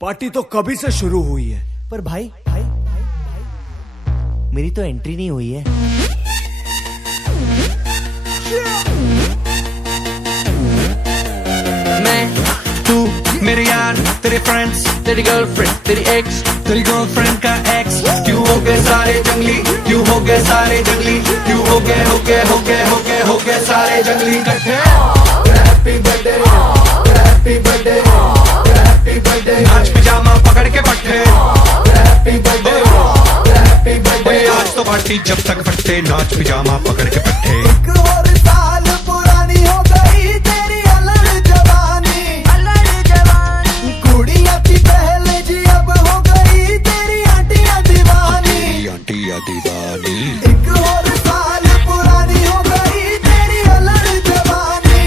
Party तो कभी से शुरू हुई है, पर भाई मेरी तो एंट्री नहीं हुई है। मैं तू मेरे यार, तेरे फ्रेंड्स, तेरी गर्लफ्रेंड, तेरी एक्स, तेरी गर्लफ्रेंड का एक्स। क्यों हो गए सारे जंगली, क्यों हो गए सारे जंगली, क्यों हो गए सारे जंगली इकट्ठे। Happy birthday, happy birthday, happy birthday. नाच पिजामा पकड़ के पट्टे। Happy birthday, happy birthday. आज तो पार्टी जब तक फटते, नाच पिजामा पकड़ के पट्टे। एक और साल पुरानी हो गई तेरी अलग जवानी, कुड़िया थी पहले जी अब हो गई तेरी आंटियां दीवानी, आंटियां दीवानी। एक और साल पुरानी हो गई तेरी अलग जवानी,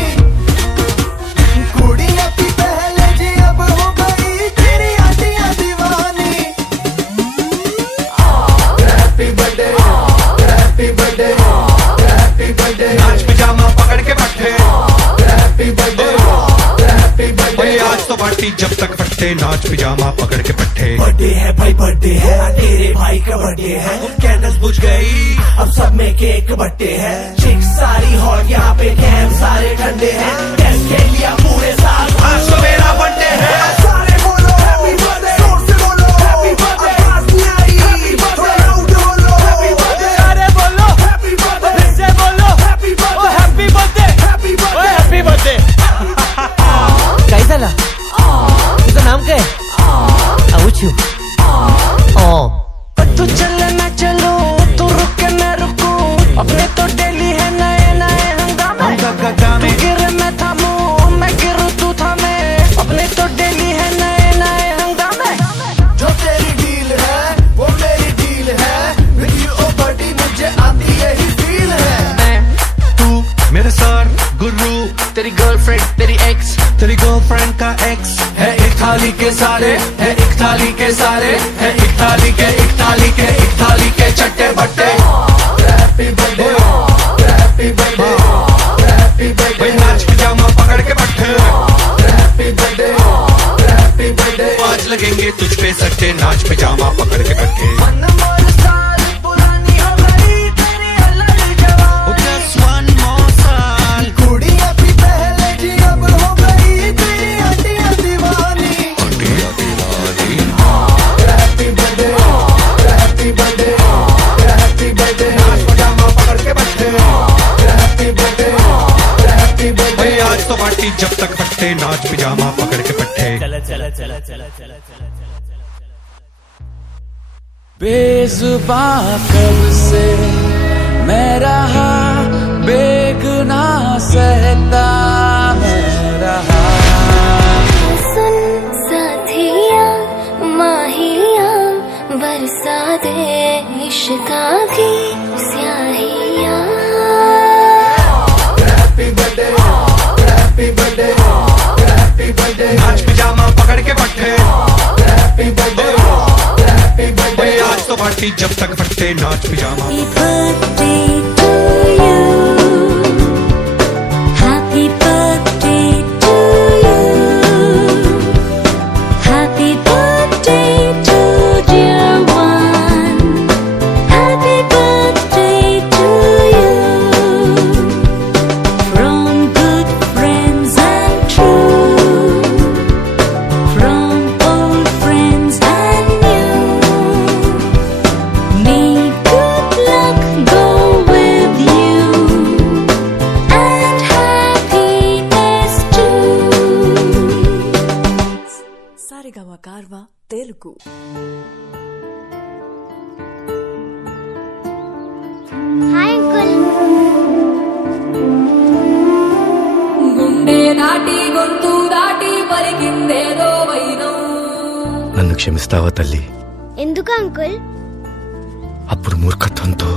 कुड़िया थी पहले जी अब हो गई तेरी आंटियां दीवानी। Happy birthday, happy birthday, happy birthday. नाच पिजामा पकड़ के पट्टे। Happy birthday, happy birthday. आज तो पार्टी जब तक फटते, नाच पिजामा पकड़ के पट्टे। बर्थडे है भाई, बर्थडे है, तेरे भाई का बर्थडे है। कैंडल्स बुझ गई, अब सब में केक बट्टे है। चिक सारी हॉट, यहाँ पे कैम सारे ठंडे हैं। कैम खेल लिया पूरे साल, आज तो मेरा बर्थडे है। सारे बोलो हैप्पी बर्थडे, जोर से बोलो हैप्पी बर्थडे। आवाज नहीं आई, हैप्पी बर्थडे, लाउड बोलो हैप्पी बर्थडे। सारे बोलो हैप्पी बर्थडे, फिर से बोलो हैप्पी बर्थडे, ओ हैप्पी बर्थडे, हैप्पी ओ बर्थडे। Happy birthday. कैसा ला? तुझा नाम क्या है? आउचू। तू चले मैं चलूं, तू रुके मैं रुकूं, अपने तो डेली है नए नए हंगामे। तू गिरे मैं थामूं, मैं गिरूं तू थामे, अपने तो डेली है नए नए हंगामे। जो तेरी डील है वो मेरी डील है, विद यू ओ बडी मुझे आती यही फील है। मैं तू मेरे सर गुरु, तेरी गर्लफ्रेंड, तेरी एक्स, तेरी गर्लफ्रेंड का एक्स। है एक थाली के सारे, है एक थाली के सारे, है एक थाली के, एक थाली के, एक थाली के चट्टे बट्टे। Happy birthday, happy birthday, happy birthday. नाच पिजामा पकड़ के पट्टे। Happy birthday, happy birthday. आज लगेंगे तुझ पे सट्टे, नाच पिजामा पकड़ के पट्टे। अनमोल साल पुरानी हो गई तेरी अलग जवानी, Just one more साल। कुड़िया थी पहले जी अब हो गई तेरी आंटियां दीवानी। आंटियां दीवानी। Happy birthday, happy birthday, happy birthday. नाच पिजामा पकड़ के पट्टे। Happy birthday, happy birthday. आज तो पार्टी जब तक फटते, नाच पिजामा पकड़ के पट्टे। बेजुबां कब से मैं रहा, बेगुना सहता मैं रहा। सुन साथिया माहिया, बरसा दे इश्का की स्याहिया। Happy birthday, happy birthday, happy birthday. नाच पिजामा पकड़ के पट्टे। Happy birthday, happy birthday. आज तो पार्टी जब तक फटते, नाच पिजामा। Happy birthday to you. Happy birthday to you. Happy birthday to dear one. Happy birthday to you. From good friends and true. From old friends and new. May good luck go with you and happiness too. Saregama Carvaan Telugu. Hi uncle. గుండె నాటి గొంతు దాటి పలికిందేదో వైనం. నన్ను క్షమిస్తావా తల్లి? ఎందుకు uncle? అప్పుడు మూర్ఖత్వంతో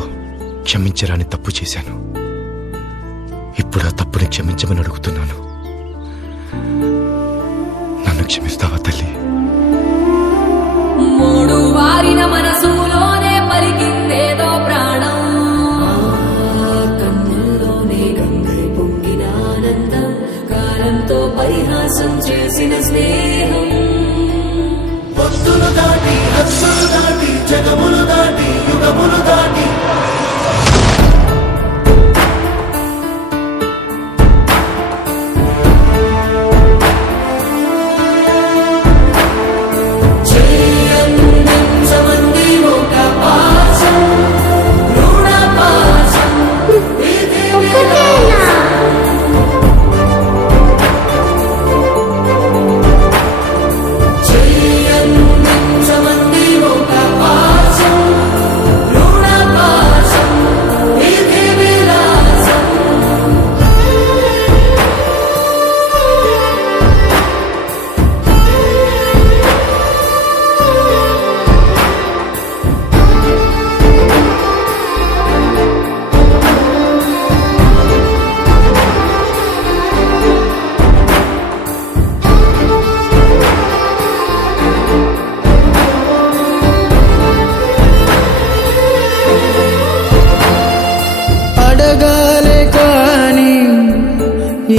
క్షమించరాని తప్పు చేశాను. ఇప్పుడు ఆ తప్పుని క్షమించమని అడుగుతున్నాను. నన్ను క్షమిస్తావా తల్లి? మూడు వారిన మనసులోనే పలికిందేదో ప్రాణం. కన్నుల్లోనే గంగై పొంగిన ఆనందం, కాలంతో పరిహాసం చేసిన స్నేహం. జగములు దాటి యుగములు దాటి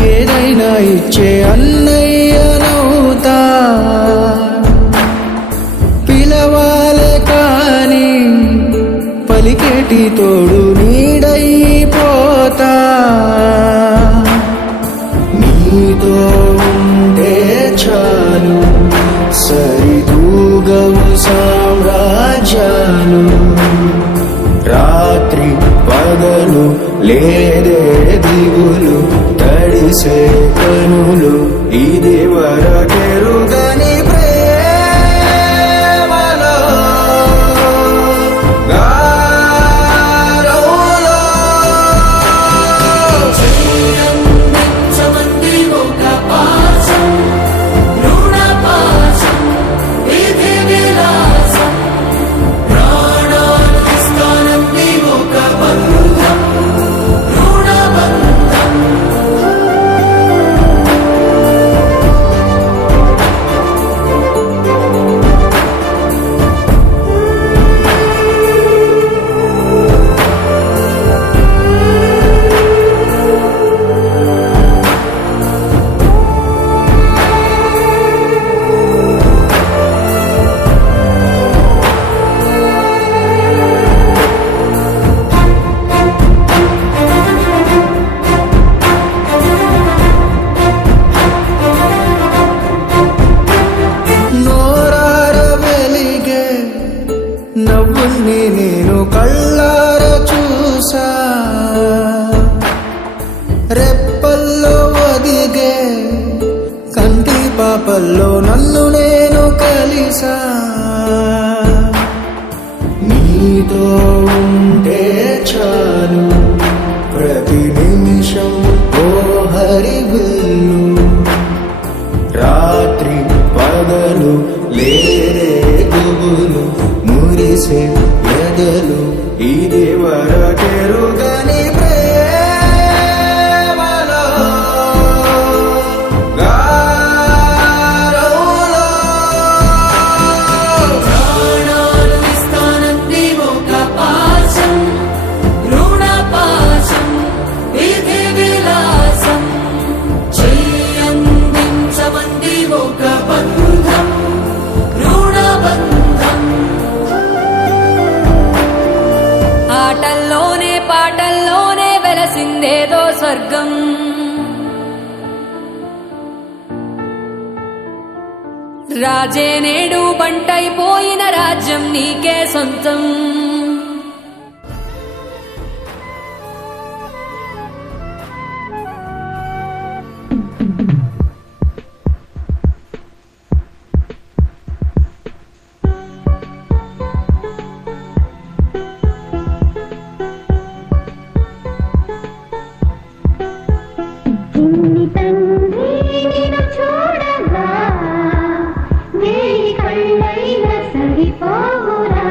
ఏదైనా ఇచ్చే అన్నయ్యనవుతా పిలవాలే కాని పలికేటి తోడు నీడైపోతా నీతో ఉంటే చాలు సరితూగవు సామ్రాజ్యాలు రాత్రి పగలు లేదే దిగులు తడిసే కనులు ఇది వరకెరుగని ప్రేమలో గారోలో చెయ్యందించమంది ఒక పాశం రుణ పాశం విధి విలాసం ప్రాణాలు ఇస్తానంది ఒక బంధం రుణ బంధం నోరార వెలిగే నవ్వుల్ని నేను కళ్ళార చూసా రెప్పల్లో ఒదిగే కంటి పాపల్లో నన్ను నేను కలిసా నీతో ఉంటే చాలు ప్రతి నిమిషం ఓ హరివిల్లు రాత్రి పగలు లేరే గుబులు మురిసే ఎదలు ఇది వరకెరుగని ప్రేమలో గారోలో ప్రాణాలు ఇస్తానంది ఒక పాశం రుణ పాశం విధి విలాసం చెయ్యందించమంది ఒక బంధం రుణ బంధం ఆటల్లోనే పాటల్లోనే వెలసిందేదో స్వర్గం రాజే నేడు బంటైపోయిన రాజ్యం నీకే సొంతం చిన్ని తండ్రి నిన్ను చూడగా వేయి కళ్ళైన సరిపోవురా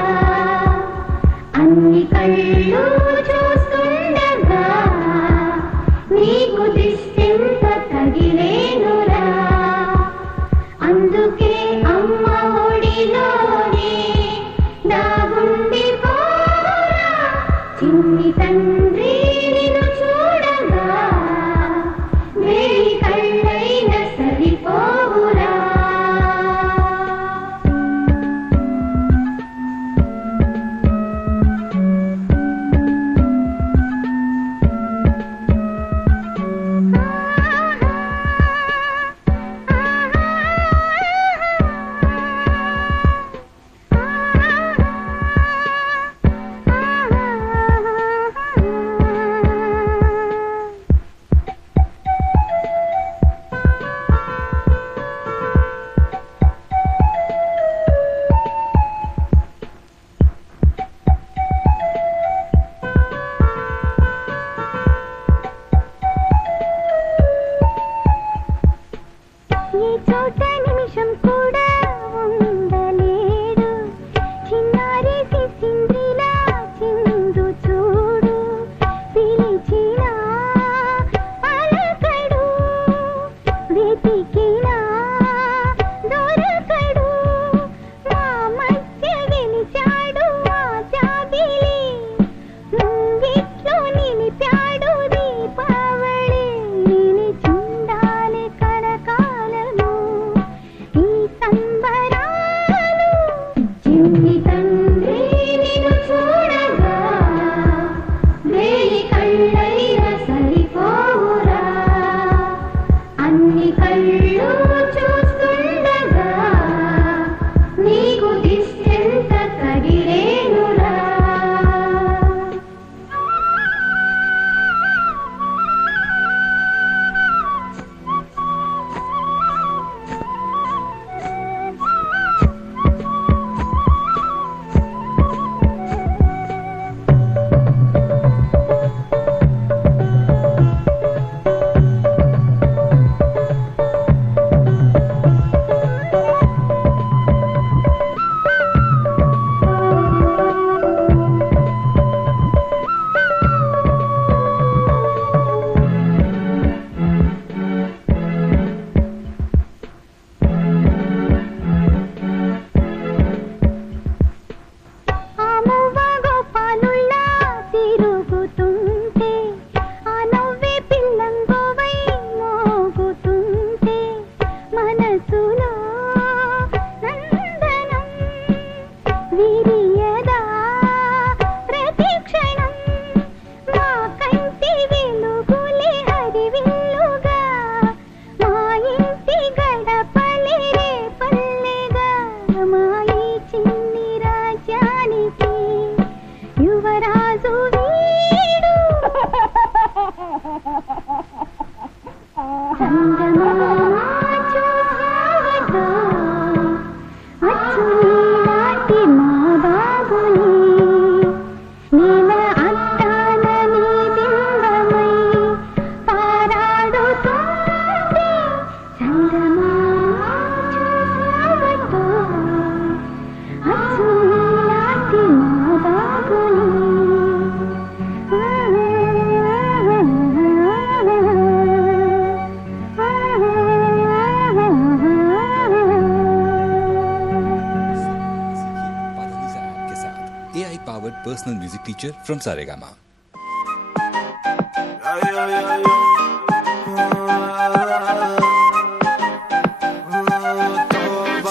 personal music teacher from Saregama.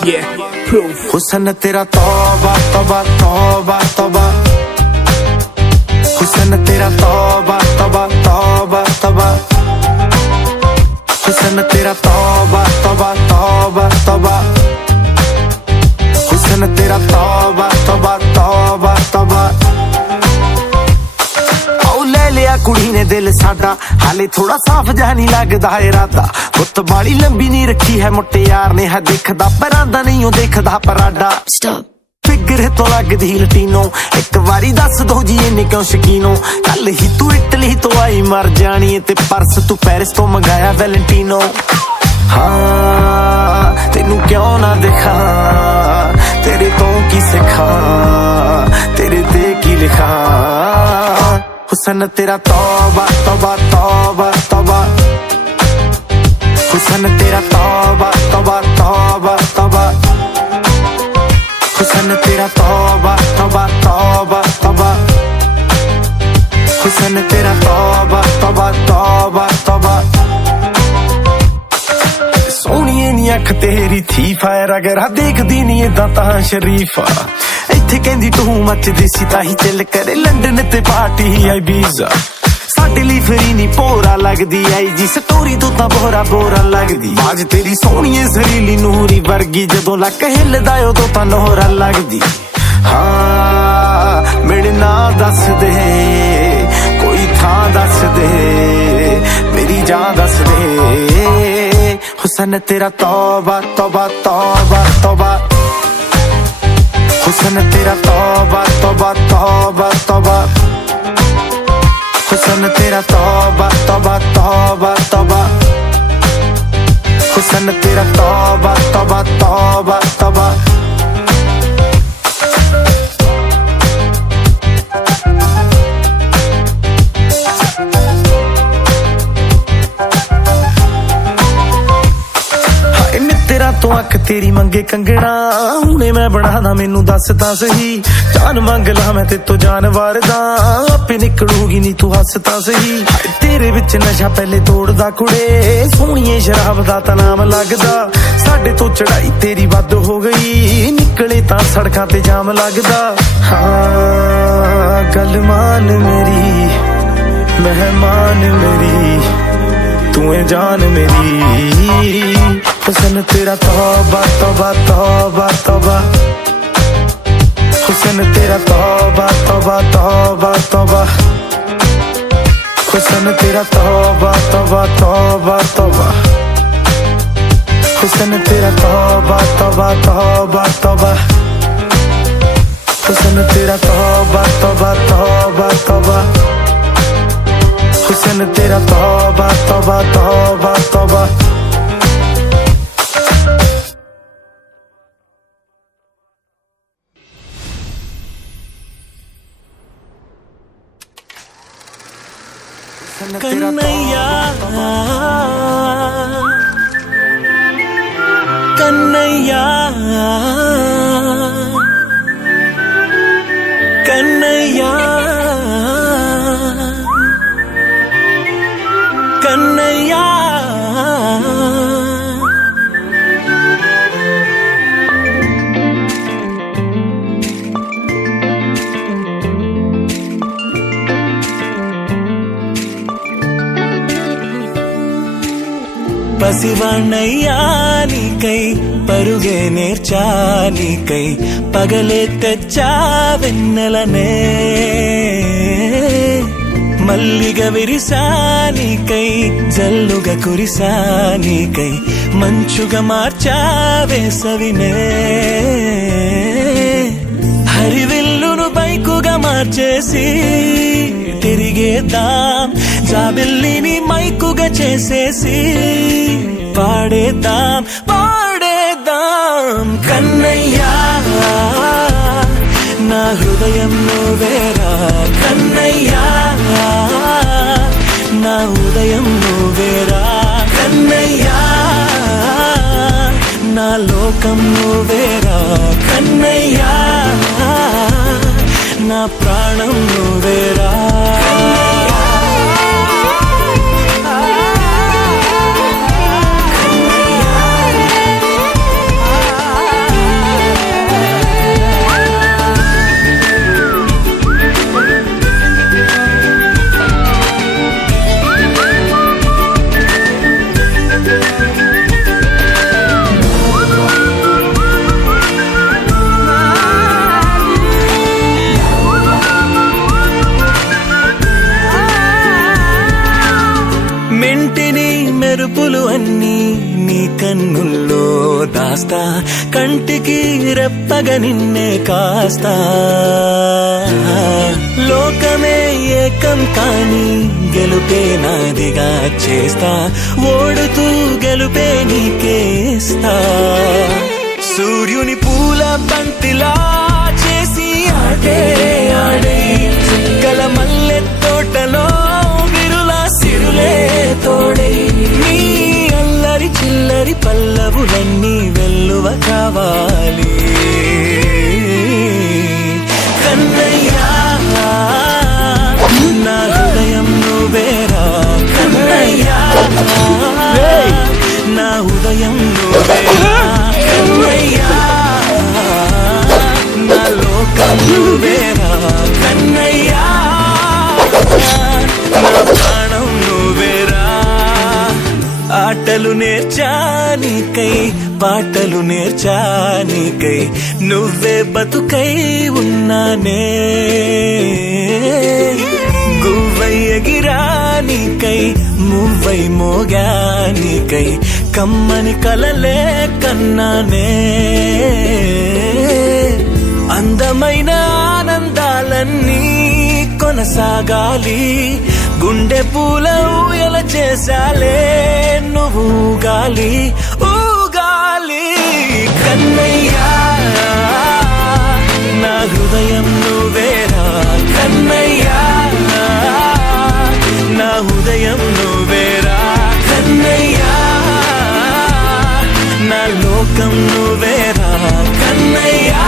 Yeah, proof. हुस्न तेरा तौबा तौबा तौबा तौबा, हुस्न तेरा तौबा तौबा तौबा तौबा, हुस्न तेरा तौबा तौबा तौबा तौबा, हुस्न तेरा तौबा तौबा तौबा तौबा। लिया कुड़ी ने दिल साडा, हाले थोड़ा साफ जा नहीं लगदा इरादा, गुत्त बाली लंबी नहीं रखी है मुट्टे यार ने, है देखदा परांदा नहीं हो देखदा पराडा। फिगर तो लगदी लटीनो, एक बारी दस दो जी इन्ने क्यों शकीनो, कल ही तू इटली तो आई मर जानी ते परस तू पेरिस तो मंगाया वैलेंटीनो। हाँ तेनू क्यों ना दिखा, तेरे तो की सिखा, तेरे ते की लिखा। हुस्न तेरा तौबा तौबा तौबा तौबा, हुस्न तेरा तौबा तौबा तौबा तौबा, हुस्न तेरा तौबा तौबा तौबा तौबा, हुस्न तेरा तौबा तौबा तौबा तौबा। सोहणिए नी अख तेरी थी फायर, अगर देखदी नी इदां तां शरीफा, इत्थे कहंदी तू मचदी सी ताही चिल करे लंडन ते पार्टी आई बीजा। साडे लई फ्री नी पोरा लगदी आई जी, स्टोरी तो तां बोरा बोरा लगदी, आज तेरी सोहणिए जरीली नूरी वर्गी, जदों लक हिलदा उदों तां नोहरा लगदी। हाँ मेरे ना दस दे, कोई थां दस दे, मेरी जान दस दे। हुस्न तेरा तौबा तौबा तौबा तौबा, हुस्न तेरा तौबा तौबा तौबा तौबा, हुस्न तेरा तौबा तौबा तौबा तौबा, हुस्न तेरा तौबा तौबा तौबा तौबा। तो अख तेरी मंगे कंगना, हुणे मैं बनादा मैनू दस तां सही, जान मंग ला मैं ते तो जानवर दा, आपे निकलूगी नी तू हस तां सही। तेरे विच नशा पहले तोड़दा कुड़े, सोहणिए शराब दा तां नाम लगदा, साडे तो चढ़ाई तेरी वध हो गई, निकले तां सड़कां ते जाम लगदा। हाँ गल मान मेरी मेहमान मेरी, तू है जान मेरी। हुस्न तेरा तौबा तौबा तौबा तौबा, हुस्न तेरा तौबा तौबा तौबा तौबा, हुस्न तेरा तौबा तौबा तौबा तौबा, हुस्न तेरा तौबा तौबा तौबा तौबा, हुस्न तेरा तौबा तौबा तौबा तौबा, हुस्न तेरा तौबा तौबा तौबा तौबा। कन्हैया कन्हैया कन्हैया कन्हैया। పసివాణయ్యా నీకై పరుగే నేర్చా నీకై, పగలే తెచ్చా వెన్నెలనే, మల్లిగ విరిసా నీకై జల్లుగా కురిసా నీకై, మంచుగా మార్చా వేసవినే, హరివిల్లును బైకుగా మార్చేసి తిరిగేద్దాం, జాబిల్లిని మైకుగా చేసేసి పాడేద్దాం పాడేద్దాం। కన్నయ్యా నా హృదయం నువ్వేరా, కన్నయ్యా నా ఉదయం నువ్వేరా, కన్నయ్యా నా లోకం నువ్వేరా, కన్నయ్యా నా ప్రాణ ప్రాణం నువ్వేరా మెంటిని మెరుపులు అన్నీ నీ కన్నుల్లో దాస్తా కంటికి రెప్పగా నిన్నే కాస్తా లోకమే ఏకం కాని గెలుపే నాదిగా చేస్తా ఓడుతూ గెలుపే నీకేస్తా సూర్యుని పూల బంతిలా చేసి ఆడే ఆడే చుక్కల మల్లె తోటలో సిరులే తోడై నీ అల్లరి చిల్లరి పల్లవులన్నీ వెల్లువ కావాలి కన్నయ్యా నా హృదయం నువ్వేరా కన్నయ్యా నా హృదయం నువ్వేరా కన్నయ్యా నా లోకం నువ్వేరా కన్నయ్యా నా ప్రాణం నువ్వేరా ఆటలు నేర్చానికై పాటలు నేర్చానికై నువ్వే బతుకై ఉన్నానే గువ్వై ఎగిరానికై మువ్వై మోగానికై కమ్మని కలలే కన్నానే అందమైన ఆనందాలన్నీ కొనసాగాలి గుండె పూల ఊయల చేసాలే నువ్వు ఊగాలి ఊగాలి కన్నయ్యా నా హృదయం నువ్వేరా కన్నయ్యా నా హృదయం నువ్వేరా కన్నయ్యా నా లోకం నువ్వేరా కన్నయ్యా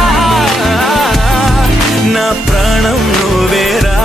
నా ప్రాణం నువ్వేరా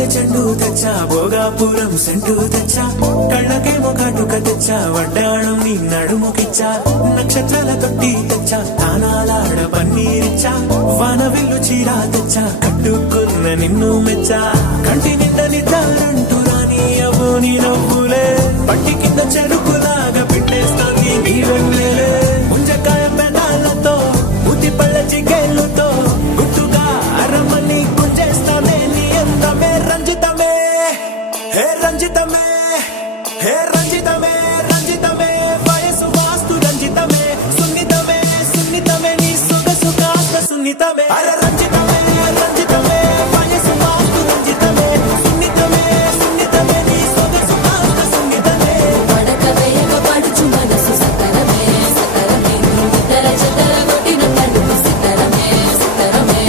మల్లె చెండు తెచ్చా భోగాపురం సెంటు తెచ్చా కళ్ళకేమో కాటుక తెచ్చా వడ్డాణం నీ నడుముకిచ్చా నక్షత్రాల తొట్టి తెచ్చా తానాలాడ పన్నీరిచ్చా వాన విల్లు చీరా తెచ్చా కట్టుకున్న నిన్ను మెచ్చా కంటి నిండా నిద్దారంటూ రాని అవ్వు నీ నవ్వులే పట్టి కింద చెరుకులాగా పెట్టేస్తాంది నీ వెన్నెలే ముంజకాయ పెదాలతో బుద్ధి పళ్ళ చికేళ్ళతో గుట్టుగా అరమని గుంజేస్తానే నీ అందమే రంజితమే హే రంజితమే హే రంజితమే రంజితమే వయసు వాస్తు రంజితమే సున్నితమే సున్నితమే నీ సొగసు కాస్త సున్నితమే అరే రంజితమే రంజితమే వయసు వాస్తు రంజితమే సున్నితమే సున్నితమే నీ సొగసు కాస్త సున్నితమే పడక వేయక పడుచు మనసు సతరమే సతరమే ఇతర చెతర కొట్టిన తలుపు సితరమే సితరమే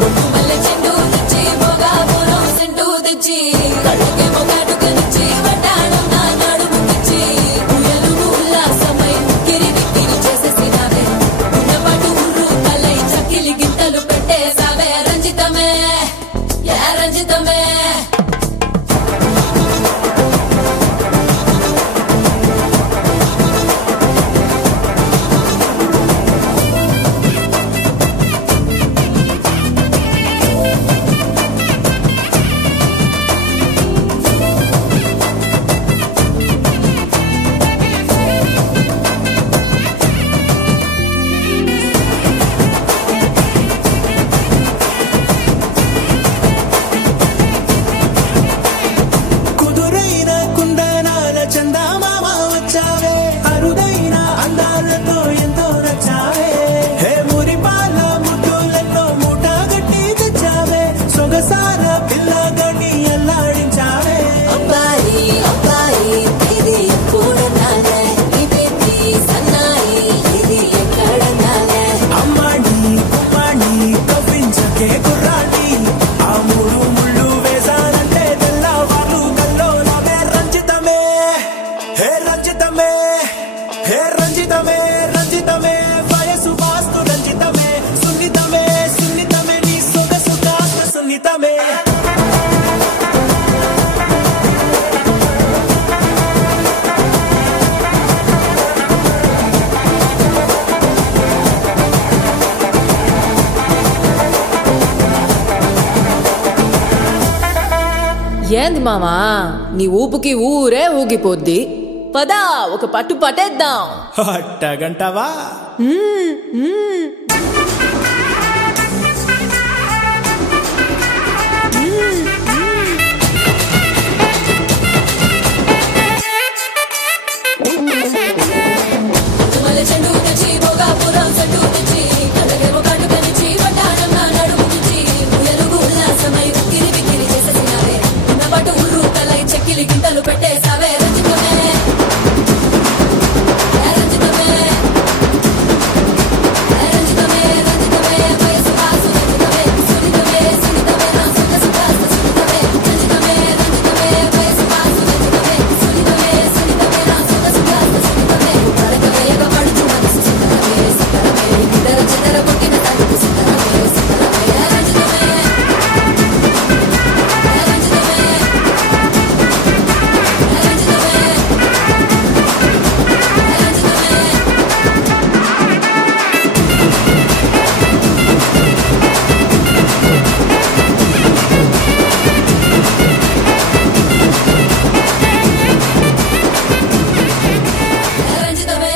బొట్టు మల్లె చెండు తెచ్చి భోగాపురం సెంటు తెచ్చి కళ్ళకే మొగాటుకనిచ్చి వడ్డాణం నా నడుముకిచ్చి ఉయ్యలుగు ఉల్లాసమై కిరి విక్కిరి చేసేసినావే ఉన్నపాటు ఉర్రు కలై చక్కిలి గింతలు పెట్టేసావే రంజితమే యా రంజితమే కుదురైన కుందనాల చందమామ వచ్చావే అరుదైన అందాలతో ఎంతో నచ్చావే హే మురిపాల ముద్దులతో మూట గట్టి తెచ్చావే సొగసాల పిల్లగని అల్లాడించావే అబ్బాయి అబ్బాయి ఇది ఎప్పుడు నాలే ఇది సన్నాయి ఇది ఎక్కడ నాలే అమ్మాడి కుమ్మాడి కవ్వించకే కుర్రాడి ఆ మూడు ముళ్ళు వేసానంటే తెల్లవారు కల్లో నవే రంజితమే హే రంజితమే హే రంజితమే రంజితమే వయసు వాస్తు రంజితమే సున్నితమే సున్నితమే నీ సొగసు కాస్త సున్నితమే ఏంది మామా నీ ఊపుకి ఊరే ఊగిపోద్ది పదా ఒక పట్టు పట్టేద్దాం అట్టగంటావా మల్లె చెండు తెచ్చి భోగాపురం సెంటు తెచ్చి కళ్ళకేమో కాటుకనిచ్చి వడ్డాణం నా నడుముకిచ్చి ఉయ్యలుగు ఉల్లాసమై ఉక్కిరి బిక్కిరి చేసేసినావే ఉన్నపాటు ఉర్రు కలై చెక్కిలి గింతలు పెట్టేసావే రంజితమే యా రంజితమే యా రంజితమే రంజితమే వయసు వాసు రంజితమే సున్నితమే సున్నితమే నా సొగసు కాస్త సున్నితమే రంజితమే రంజితమే వయసు వాసు రంజితమే సున్నితమే సున్నితమే నా సొగసు కాస్త సున్నితమే పడక వేయక పడుచు మనసు సితరమే సితరమే ఇతర చెతర కొట్టిన తలుపు సితరమే సితరమే యా రంజితమే యా రంజితమే యా రంజితమే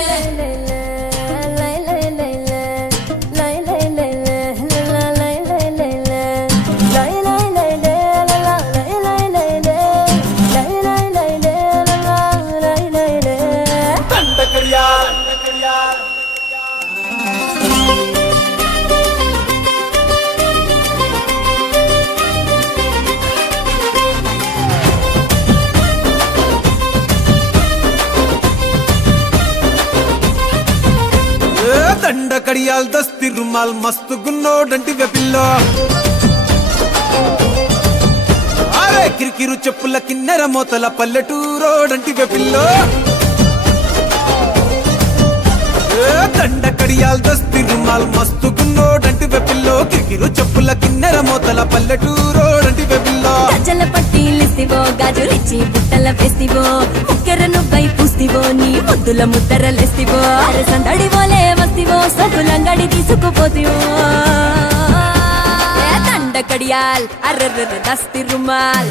దండ కడియాల్ దస్తి రుమాల్ మస్తు గున్నోడంటివే పిల్లో అరే కిరికిరు చెప్పుల కిన్నెర మోతల పల్లెటూరోడంటివే పిల్లో దండ కడియాల్ దస్తి రుమాల్ మస్తు గున్నోడంటి వెపిల్లో కిరికిరు చెప్పుల కిన్నెర మోతల పల్లెటూరోడంటి వెపిల్లో గజల పట్టీలిస్తివో గాజులిచ్చి బుట్టల వేస్తివో ముక్కెరను పై పూస్తివో నీ ముద్దుల ముద్దరలేస్తివో అరే సందడి పోలే వస్తివో సబ్బులంగడి తీసుకుపోతివో దండ కడియాల్ అర్రర్ర దస్తి రుమాల్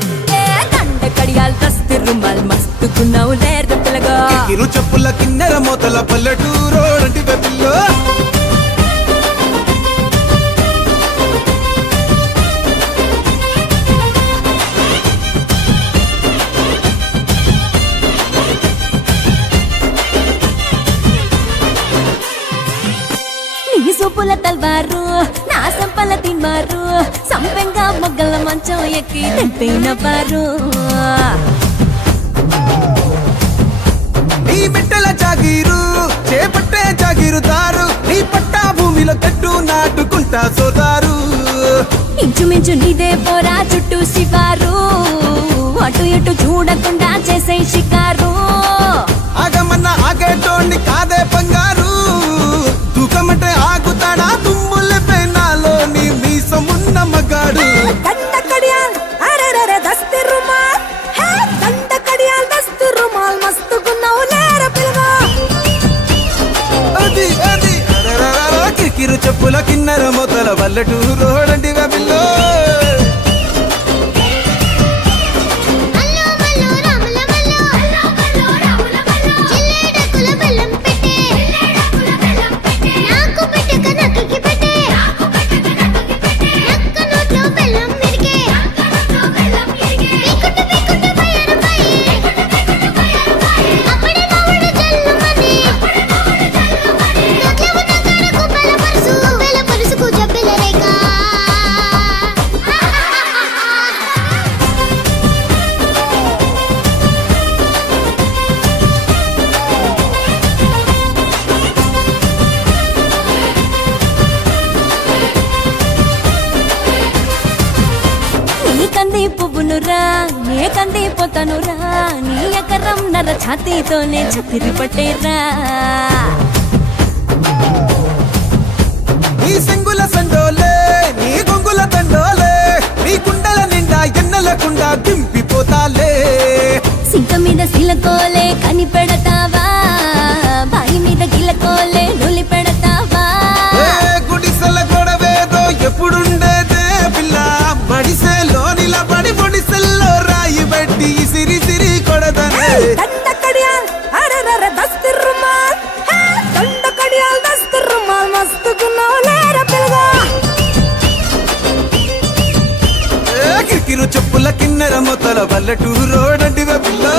దండ కడియాల్ దస్తి రుమాల్ మస్తు గున్నావు లేర పిల్లగా కిరికిరు చెప్పుల కిన్నెర మోతల పల్లెటూరోడంటి వెపిల్లో సూపుల తల్వారు నా సంపల తిన్మారు సంపెంగా మొగ్గల మంచం ఎక్కి తెంపైన వారు నీ బిడ్డల జాగీరు చేపట్టే జాగీరుదారు నీ పట్టా భూమిలో కట్టు నాటుకుంటా సోదారు ఇంచుమించు నీదే పోరా చుట్టూ శివారు అటు ఇటు చూడకుండా చేసే షికారు ఆగమన్న ఆగేటోండి కాదే బంగారు దూకమంటే ఆగుతాడా తుమ్ముల పెనాలో నీ మీసమున్న మగాడు దండ కడియాల్ అరెరెరె దస్తి రుమాల్ హే దండ కడియాల్ దస్తి రుమాల్ మస్తు గున్నావు లేర పిల్లగా అది అది కిరికిరు చెప్పుల కిన్నెర మొదల పల్లెటూరోడంటి వెపిల్లో నే కంది పోతానురా నీ ఎకరం నర ఛాతీతోనే చతిరి పట్టేరా నీ సెంగుల సండోలే నీ గొంగుల తండోలే నీ కుండల నిండా ఎన్నెలకుండా దింపిపోతాలే సింక మీద సిలకోలే కని పెడతావా బాయి మీద గిలకోలే నులి పెడతావా గుడిసెల గొడవేదో ఎప్పుడుండేదే పిల్ల మడిసెలో నిలబడి పొడిసెల్లో రాయి బట్టి సిరి సిరి కొడదనే దండ కడియాల్ అరెరెరె దస్తి రుమాల్ దండ కడియాల్ దస్తి రుమాల్ మస్తు గున్నావు లేర పిల్లగా కిరికిరు చెప్పుల కిన్నెర మొదల పల్లెటూరోడంటి వెపిల్లో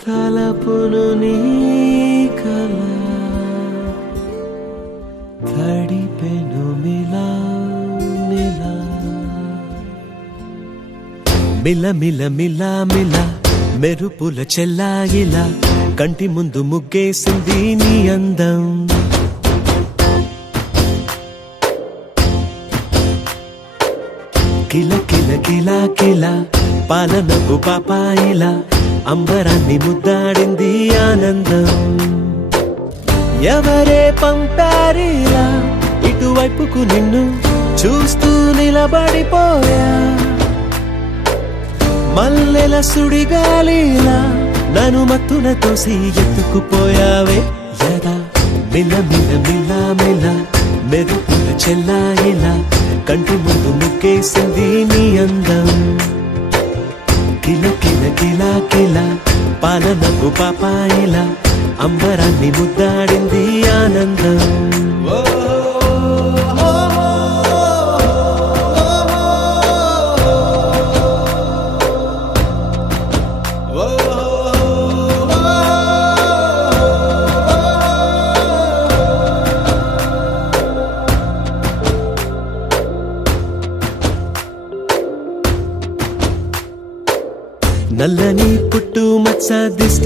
తలపును నీ కల తడిపెను మిలా మిలా మిల మిల మిల మిల మెరుపుల చెల్లాయిలా కంటి ముందు ముగ్గేసింది నీ అందం కిల కిల కిల కిల పాలనపు పాపాయిలా అంబరాన్ని ముద్దాడింది ఆనందం ఎవరే పంపారిలా ఇటువైపుకు నిన్ను చూస్తూ నిలబడిపోయా మల్లెల సుడిగాలిలా నన్ను మత్తున తోసి ఎత్తుకుపోయావే యదా మిల మిల మిల మిల మెరుపుల చెల్లాయిలా కంటి ముందు ముగ్గేసింది నీ అందం కిల కిల కిల కిల పాలనకు పాపాయిలా అంబరాన్ని ముద్దాడింది ఆనందం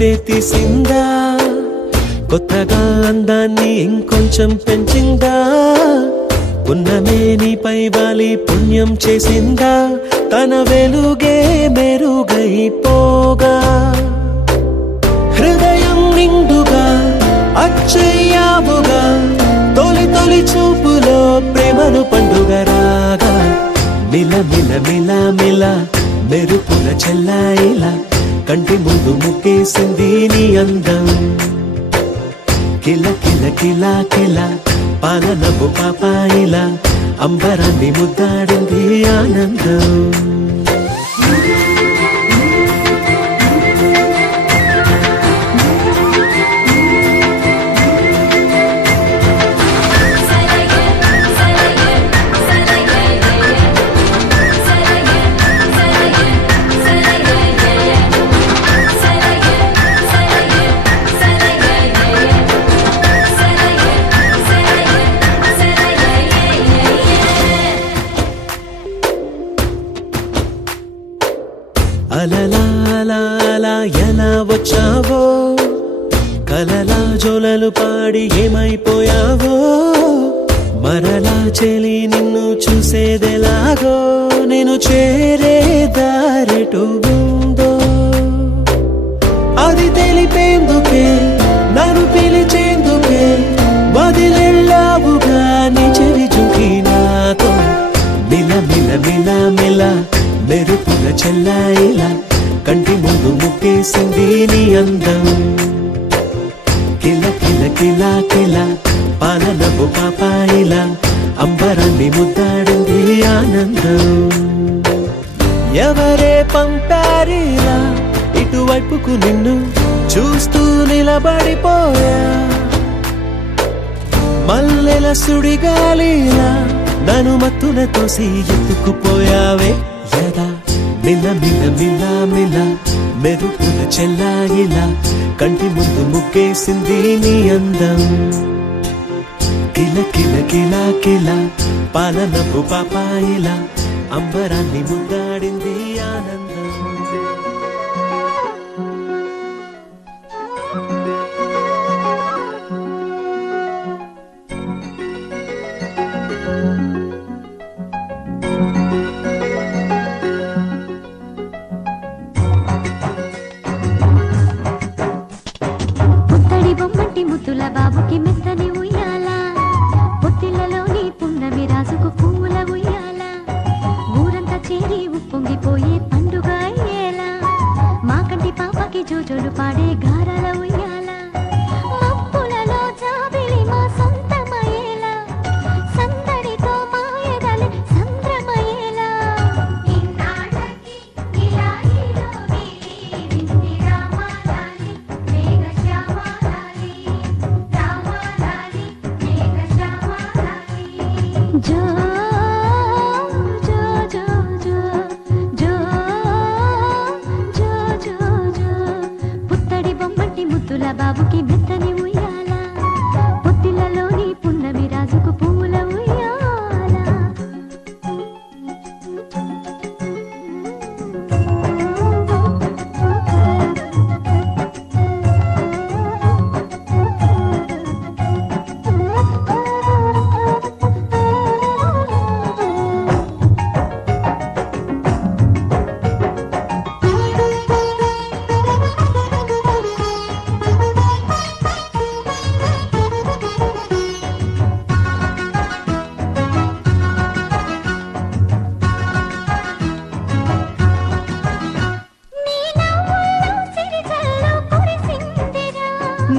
బయటే తీసిందా, కొత్తగా అందాన్ని ఇంకొంచెం పెంచిందా, ఉన్నమే నీపై వాలి పుణ్యం చేసిందా, తన వెలుగే మెరుగైపోగా హృదయం నిండుగా అచ్చయ్యావుగా, తొలి తొలి చూపులో ప్రేమను పండుగ రాగా, మిల మిల మిల మిల మెరుపుల చెల్లాయిలా కంటి ముందు ముక్కేసింది నీ అందం, కిల కిల కిల కిల పాలనపు పాపాయిలా అంబరాన్ని ముద్దాడింది ఆనందం. అలలా ఎలా వచ్చావో, కలలా జోలలు పాడి ఏమైపోయావో, మరలా చెలి నిన్ను చూసేదెలాగో, నేను చేరే దారెటు ఉందో అది తెలిపేందుకే, నన్ను పిలిచేందుకే వదిలెళ్ళావుగా నీ చెవి చుకి నాతో, మిల మిల మిల మిల మెరుపుల చెల్లాయిలా కంటి ముందు ముక్కేసింది నీ అందం, కిల కిల కిల కిల పాలనపు పాపాయిలా అంబరాన్ని ముద్దాడింది ఆనందం. ఎవరే పంపారిలా ఇటువైపుకు నిన్ను చూస్తూ నిలబడిపోయా, మల్లెల సుడిగాలిలా నన్ను మత్తున తోసి ఎత్తుకుపోయావే యదా, మిల మిల మిల మిల మెరుపుల చెల్లాయిలా కంటి ముందు ముక్కేసింది నీ అందం, కిల కిల కిల కిల పాలనపు పాపాయిలా అంబరాన్ని ముద్దాడింది ఆనందం. ముద్దుల బాబుకి మెత్తని ఉయ్యాల, పొత్తిళ్లలోని పున్నమి రాజుకు పూల ఉయ్యాల, ఊరంతా చేరి ఉప్పొంగిపోయే పండుగ అయ్యేలా, మా కంటి పాపకి జోజోలు పాడే గారాల ఉయ్యాల, మబ్బులలో జాబిలి మా సొంతమయ్యేలా, సందడితో మా ఎదలే సంద్రమయ్యేలా, జో జో జో జో జో జో జో జో పుత్తడి బొమ్మటి ముద్దుల బాబుకి మెత్తని ఉయ్యాల, పొత్తిళ్లలోని పున్నమి రాజుకు పూల ఉయ్యాల.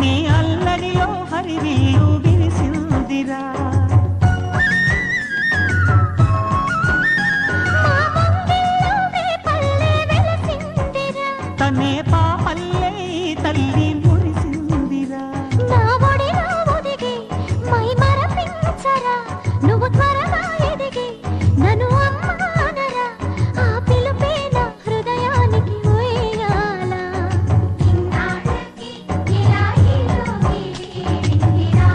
నీ అల్లరిలో హరివిల్లు విరిసిందిరా, తనే పాపల్లే తల్లి మురిసిందిరా, నా ఒడిలో ఒదిగి మై మరపించరా, నువ్వు త్వరగా ఎదిగి నన్ను అమ్మానరా, ఆ పిలుపే నా హృదయానికి ఉయ్యాల. ఇన్నాళ్ళకి ఇలా ఇరుగిరా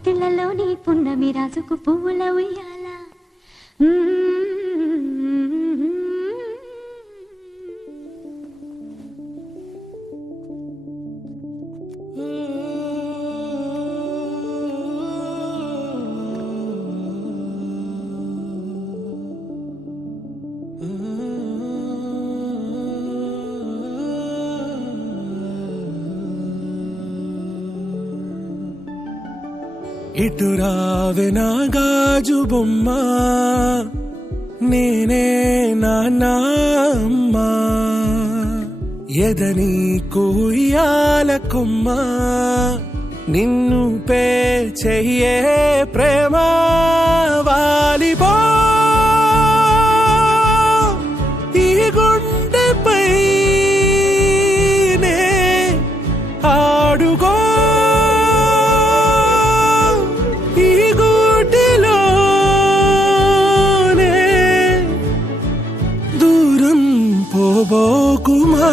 పుట్టిళ్ళలోని పున్నమి రాజుకు పువ్వుల ఉయ్యాల ఇటు రావే నా గాజు బొమ్మ నేనే నాన్నమ్మ ఎదని కుయ్యాల కొమ్మ నిన్ను పే చెయ్యే ప్రేమ వాలిబో ఈ గుండెపై నే ఆడుగో పోబోకుమా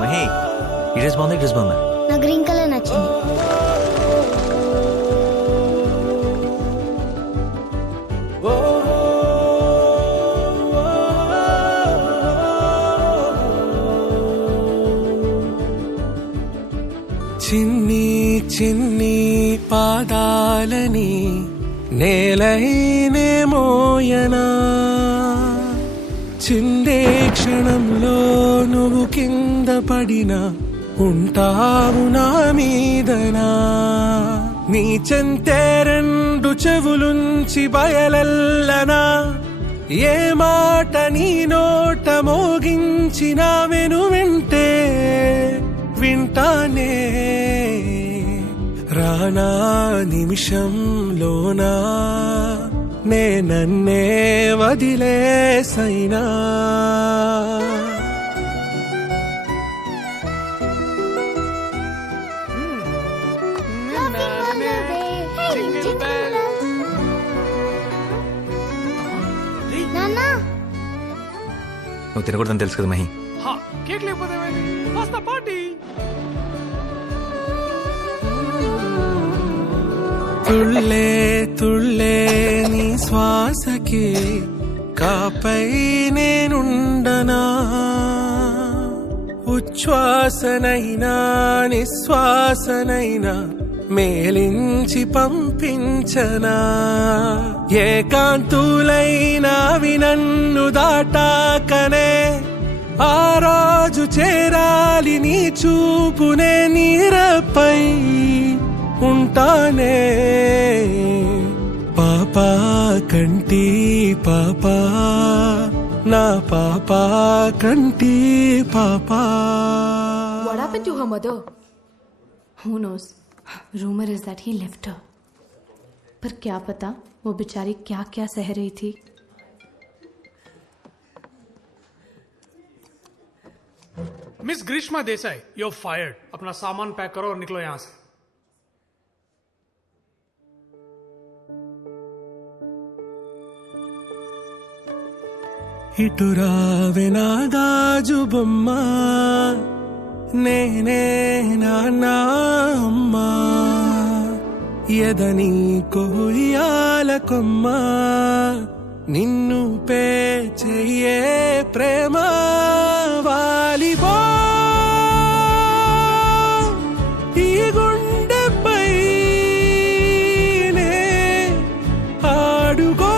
మహి ఈ డ్రెస్ బాగుంది, డ్రెస్ బాగుందా? నా గ్రీన్ కలర్ నచ్చింది. చిన్ని చిన్ని పాదాలని నేలైనే మోయనా చిందే క్షణంలో నువ్వు కింద పడినా ఉంటావు నా మీదనా నీ చెంతే రెండు చెవులుంచి బయలెల్లనా ఏ మాట నీ నోట మోగించినా వెను వింటే వింటానే రానా నిమిషంలోనా నే నన్నే వదిలేసైనా నువ్వు తినకూడదని తెలుసు కదా మహి. కేక్ లేకపోతే పార్టీ తుళ్ళే తుళ్ళే నీ శ్వాసకి కాపై నేనుండనా ఉచ్ఛ్వాసనైనా నిశ్వాసనైనా మేలించి పంపించనా ఏకాంతులైనవి నన్ను దాటాకనే ఆ రోజు చేరాలి నీ చూపునే నీరపై ఉంటానే పాపా కంటి పాపా నా పాపా కంటి పాపా. What happened to her mother? Who knows? Rumor is that he left her. पर क्या पता वो बेचारी क्या क्या सह रही थी. Miss Greeshma Desai, you're fired. अपना सामान पैक करो और निकलो यहां से. ఇటు రావే నా గాజు బొమ్మ నేనే నాన్నమ్మ ఎదని కొయ్యాల కొమ్మ నిన్ను పే చెయ్యే ప్రేమ వాలిబో ఈ గుండెపై నే ఆడుగో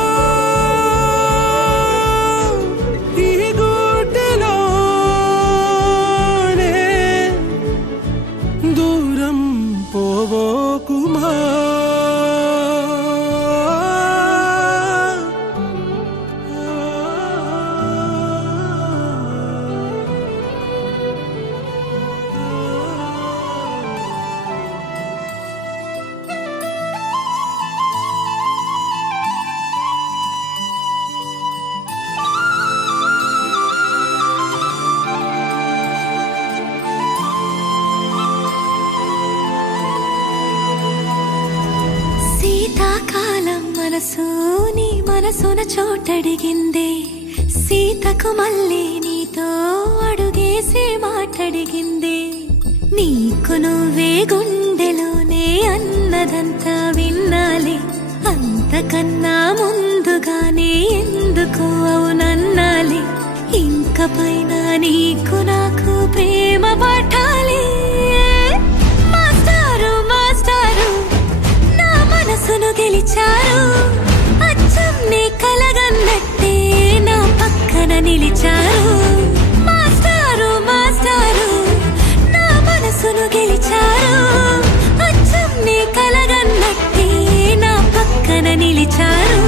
మనసు నీ మనసున చోటడిగిందే సీతకు మళ్ళీ నీతో అడుగేసి మాటడిగిందే నీకు నువ్వే గుండెలోనే అన్నదంతా విన్నాలే అంతకన్నా ముందుగానే ఎందుకు అవునన్నాలే ఇంక పైన నీకు నాకు ప్రేమ పాఠాలే మాస్టారు మాస్టారు నా మనసును గెలిచారు అచ్చం నీ కలగన్నట్టే నా పక్కన నిలిచారు మాస్టారు మాస్టారు నా మనసును గెలిచారు అచ్చం నీ కలగన్నట్టే నా పక్కన నిలిచారు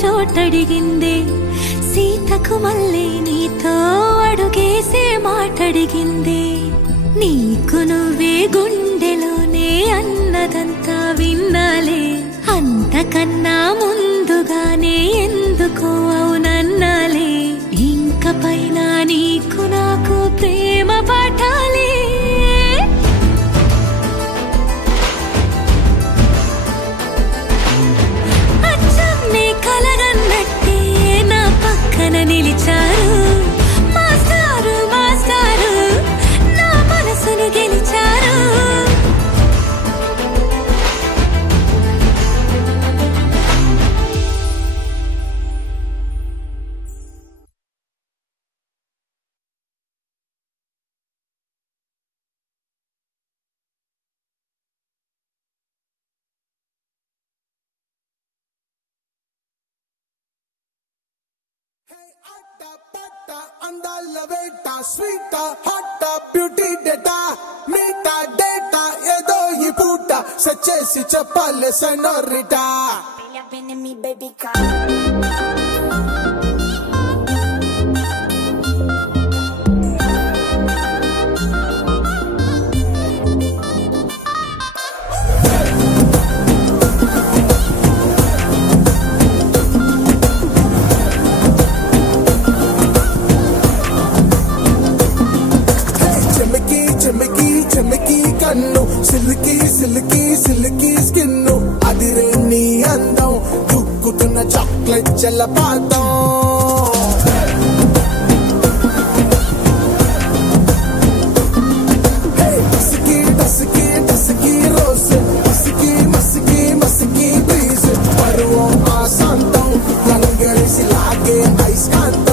చోటడిగిందే సీతకు మళ్ళీ నీతో అడుగేసే మాటడిగిందే నీకు నువ్వే గుండెలోనే అన్నదంతా విన్నాలే అంతకన్నా ముందుగానే ఎందుకో అవునన్నాలే ఇంక పైన నీకు నాకు ప్రేమ పాఠాలే నిలిచారు మాస్టారు మాస్టారు నా మనసును గెలిచారు అందాల వేట స్వీట్ హాట్ బ్యూటీ డేటా మీటా డేటా ఏదో ఈ పూట సచ్చేసి చెప్పాలి సెనోరిటా కన్ను సిల్కీ సిల్కీ సిల్కీ స్కిన్ను అదిరే నీ అందం దుక్కుతున్న చాక్లెట్ జలపాతం మసికి టసికి టసికి రోజ్ మసికి మసికి మసికి బ్రీజ్ పరువం ఆశాంతం లంగేసి లాగే ఐస్కాంతం